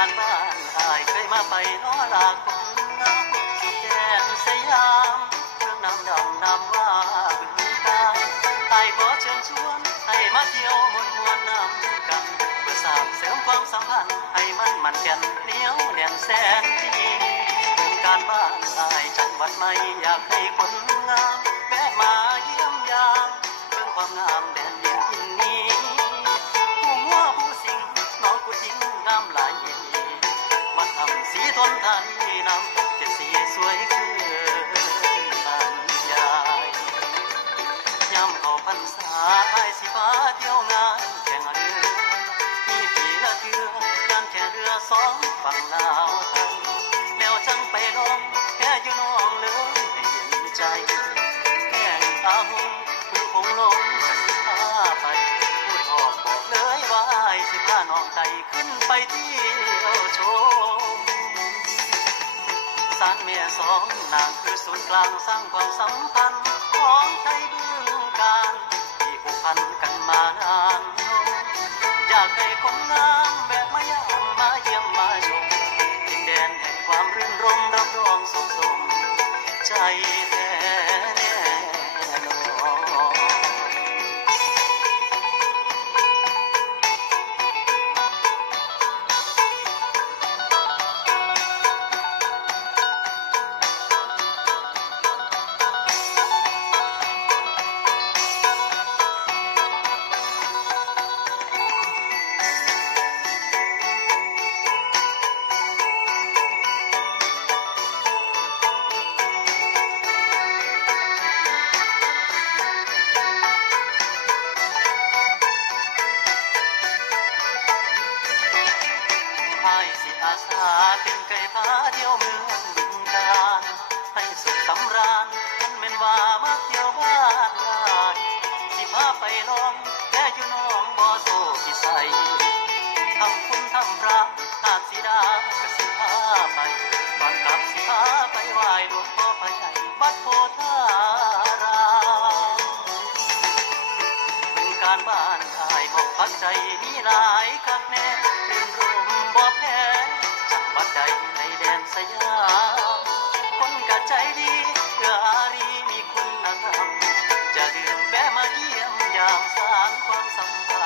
านบ้านหายเคยมาไปล้อลาคนงามสุดแดนสยามเมืองน้ำดำน้ำว่าบึงกาฬไอ้ขอเชิญชวนให้มาเที่ยวมวนมวนน้ำกันเพื่อสร้างเสริมความสัมพันธ์ให้มันมันแก่นเหนียวแน่นแสนดีถึงการบ้านอายจังหวัดไม่อยากให้คนงามแวะมาเยี่ยมยามเรื่องความงามแดนดิ สีทนทันนำเจ็ดสีสวยคือนันยายยามเขาพรรษายสิพาเที่ยวงานแข่งเรือมีปีละเทืองานแข่งเรือสองฝั่งลาวไทยแล้วจังไปลงแค่อยู่น้องเลยให้เย็นใจแก่งอาหงผู้คงลงจะสิพาไปพูดออกบอกเลยว่าอายสิพาน้องไตขึ้นไปเที่ยวชม สารเมียสองนางคือศูนย์กลางสร้างความสัมพันธ์ของไทยบึงการที่ผูกพันกันมานานอยากให้คนงามแบบมายามมาเยี่ยมมาชมดินแดนแห่งความรื่นรมรับรองสุขสมใจ สิอาสาเป็นไก่ฟ้าเที่ยวเมืองบึงกาฬให้สุขสำราญท่านเม็นว่ามาเที่ยวบ้านลานสิพาไปลองแค่อยู่น้องบ่โซพิสัยทำคุณทำพระอาจสิดากสิพา เป็นการบ้านอายบอกพักใจมีหลายคักแน่รื่นรมบ่แพ้จังหวัดใดในแดนสยามคนกะใจดีเพื่ออารีมีคุณธรรมจะเดือนแวะมาเยี่ยมยามสร้างความสัมพันธ์